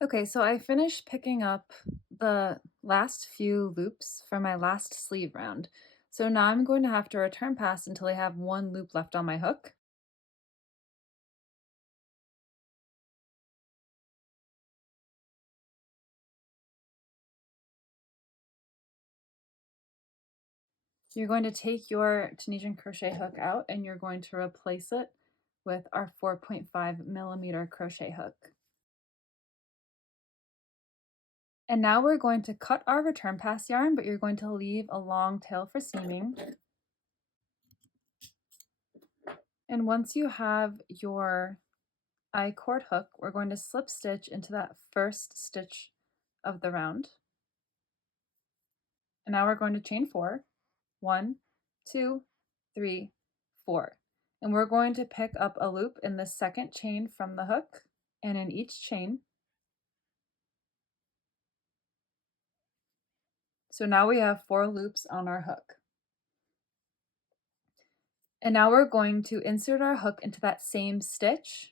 Okay, so I finished picking up the last few loops for my last sleeve round. So now I'm going to have to return pass until I have one loop left on my hook. So you're going to take your Tunisian crochet hook out and you're going to replace it with our 4.5 millimeter crochet hook. And now we're going to cut our return pass yarn, but you're going to leave a long tail for seaming. And once you have your I-cord hook, we're going to slip stitch into that first stitch of the round. And now we're going to chain 4. 1, 2, 3, 4. And we're going to pick up a loop in the second chain from the hook and in each chain. So now we have 4 loops on our hook. And now we're going to insert our hook into that same stitch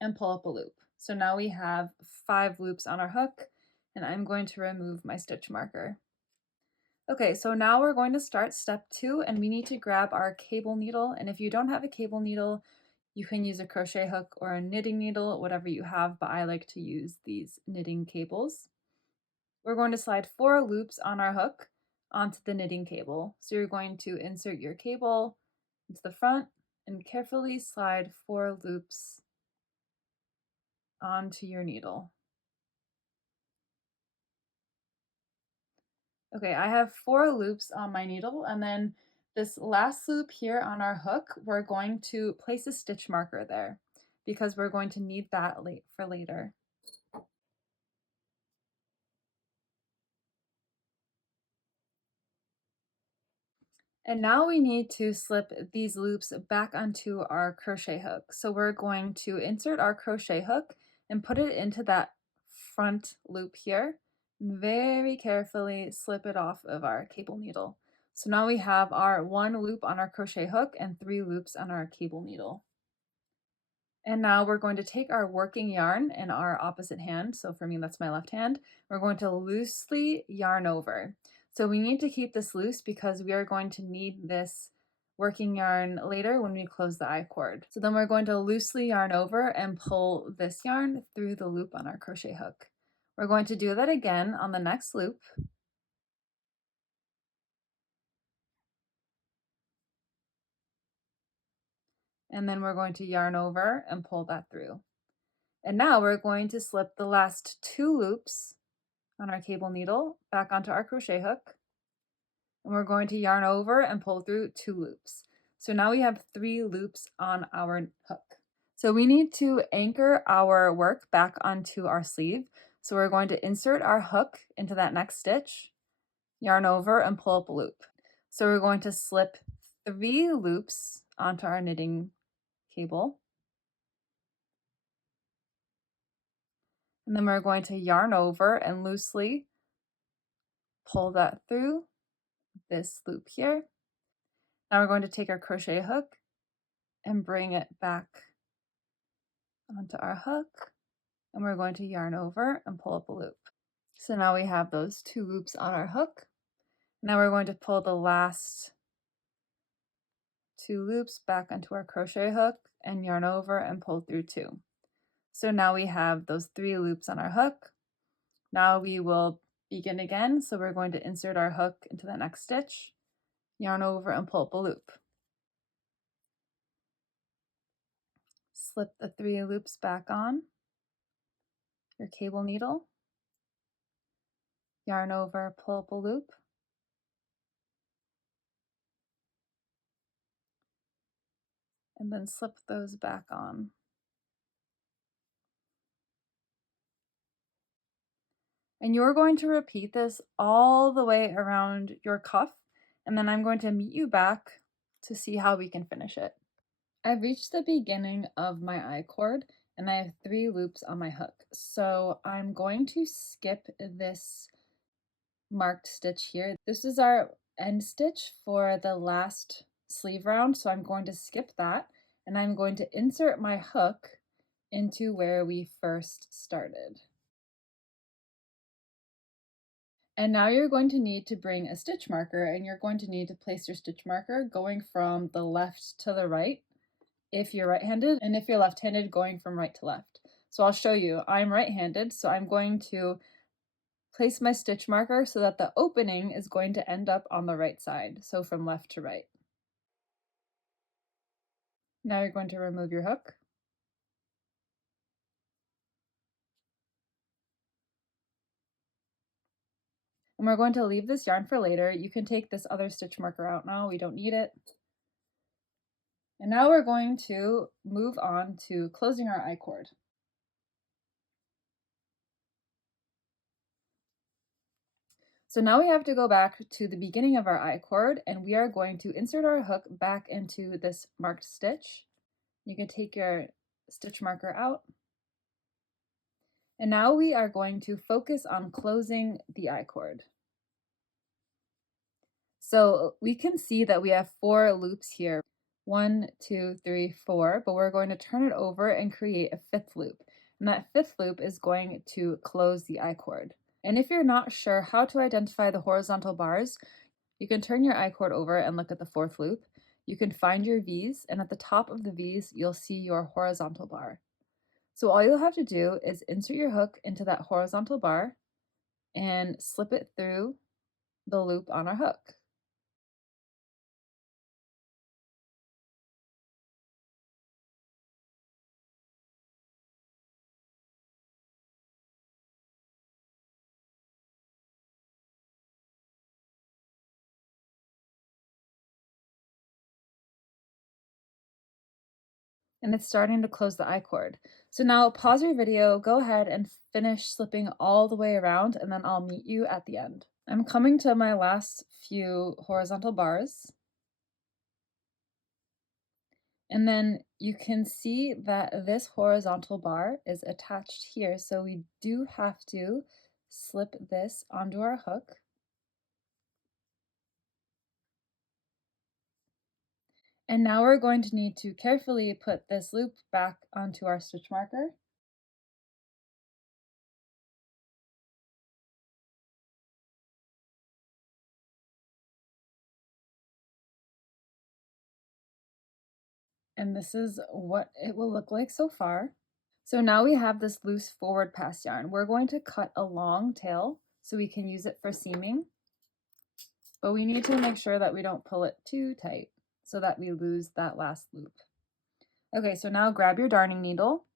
and pull up a loop. So now we have 5 loops on our hook, and I'm going to remove my stitch marker. Okay, so now we're going to start step 2, and we need to grab our cable needle. And if you don't have a cable needle, you can use a crochet hook or a knitting needle, whatever you have, but I like to use these knitting cables. We're going to slide 4 loops on our hook onto the knitting cable. So you're going to insert your cable into the front and carefully slide 4 loops onto your needle. Okay, I have 4 loops on my needle, and then this last loop here on our hook, we're going to place a stitch marker there because we're going to need that for later. And now we need to slip these loops back onto our crochet hook. So we're going to insert our crochet hook and put it into that front loop here. And very carefully slip it off of our cable needle. So now we have our 1 loop on our crochet hook and 3 loops on our cable needle. And now we're going to take our working yarn in our opposite hand. So for me, that's my left hand. We're going to loosely yarn over. So we need to keep this loose because we are going to need this working yarn later when we close the I-cord. So then we're going to loosely yarn over and pull this yarn through the loop on our crochet hook. We're going to do that again on the next loop. And then we're going to yarn over and pull that through. And now we're going to slip the last 2 loops on our cable needle back onto our crochet hook. And we're going to yarn over and pull through 2 loops. So now we have 3 loops on our hook. So we need to anchor our work back onto our sleeve. So we're going to insert our hook into that next stitch, yarn over and pull up a loop. So we're going to slip 3 loops onto our knitting cable. And then we're going to yarn over and loosely pull that through this loop here. Now we're going to take our crochet hook and bring it back onto our hook, and we're going to yarn over and pull up a loop. So now we have those 2 loops on our hook. Now we're going to pull the last 2 loops back onto our crochet hook and yarn over and pull through 2. So now we have those 3 loops on our hook. Now we will begin again. So we're going to insert our hook into the next stitch, yarn over and pull up a loop. Slip the 3 loops back on your cable needle, yarn over, pull up a loop, and then slip those back on. And you're going to repeat this all the way around your cuff, and then I'm going to meet you back to see how we can finish it. I've reached the beginning of my I-cord, and I have 3 loops on my hook. So I'm going to skip this marked stitch here. This is our end stitch for the last sleeve round, so I'm going to skip that, and I'm going to insert my hook into where we first started. And now you're going to need to bring a stitch marker, and you're going to need to place your stitch marker going from the left to the right if you're right-handed, and if you're left-handed, going from right to left. So I'll show you. I'm right-handed, so I'm going to place my stitch marker so that the opening is going to end up on the right side, so from left to right. Now you're going to remove your hook. And we're going to leave this yarn for later. You can take this other stitch marker out now, we don't need it. And now we're going to move on to closing our I-cord. So now we have to go back to the beginning of our I-cord, and we are going to insert our hook back into this marked stitch. You can take your stitch marker out. And now we are going to focus on closing the I-cord. So we can see that we have 4 loops here. 1, 2, 3, 4, but we're going to turn it over and create a 5th loop. And that 5th loop is going to close the I-cord. And if you're not sure how to identify the horizontal bars, you can turn your I-cord over and look at the 4th loop. You can find your V's, and at the top of the V's, you'll see your horizontal bar. So all you'll have to do is insert your hook into that horizontal bar and slip it through the loop on our hook. And it's starting to close the I-cord. So now pause your video, go ahead and finish slipping all the way around, and then I'll meet you at the end. I'm coming to my last few horizontal bars. And then you can see that this horizontal bar is attached here, so we do have to slip this onto our hook. And now we're going to need to carefully put this loop back onto our stitch marker. And this is what it will look like so far. So now we have this loose forward pass yarn. We're going to cut a long tail so we can use it for seaming, but we need to make sure that we don't pull it too tight so that we lose that last loop. Okay, so now grab your darning needle.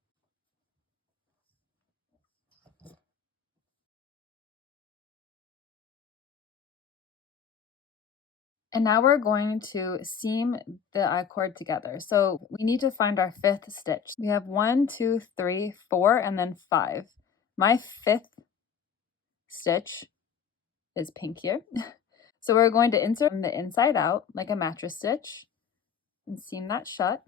And now we're going to seam the I-cord together. So we need to find our 5th stitch. We have 1, 2, 3, 4, and then 5. My 5th stitch is pink here. So we're going to insert from the inside out like a mattress stitch and seam that shut.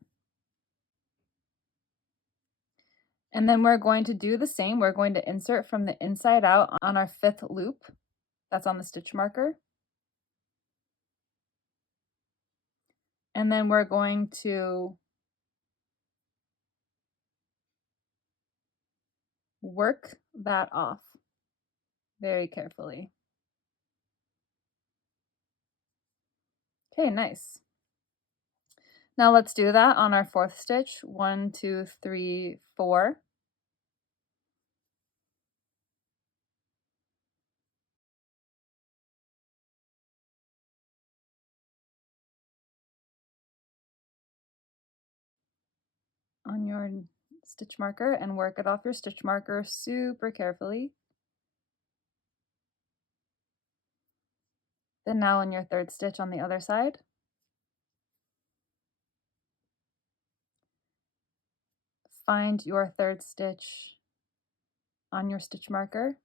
And then we're going to do the same. We're going to insert from the inside out on our 5th loop. That's on the stitch marker. And then we're going to work that off very carefully. Okay, nice. Now let's do that on our 4th stitch. 1, 2, 3, 4. On your stitch marker and work it off your stitch marker super carefully. Then now on your 3rd stitch on the other side. Find your 3rd stitch on your stitch marker.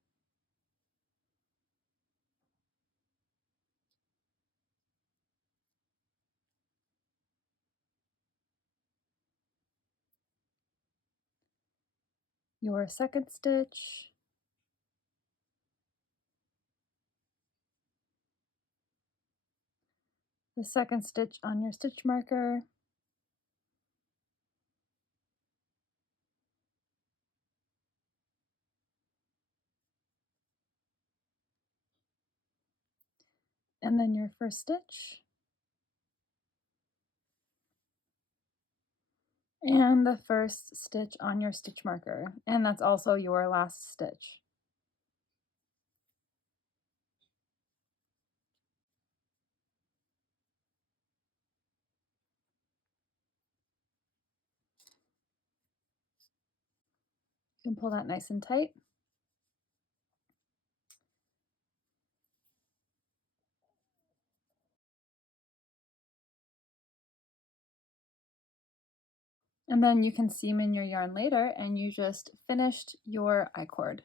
Your 2nd stitch. The 2nd stitch on your stitch marker. and then your first stitch, and the first stitch on your stitch marker, and that's also your last stitch. You can pull that nice and tight. And then you can seam in your yarn later and you just finished your I-cord.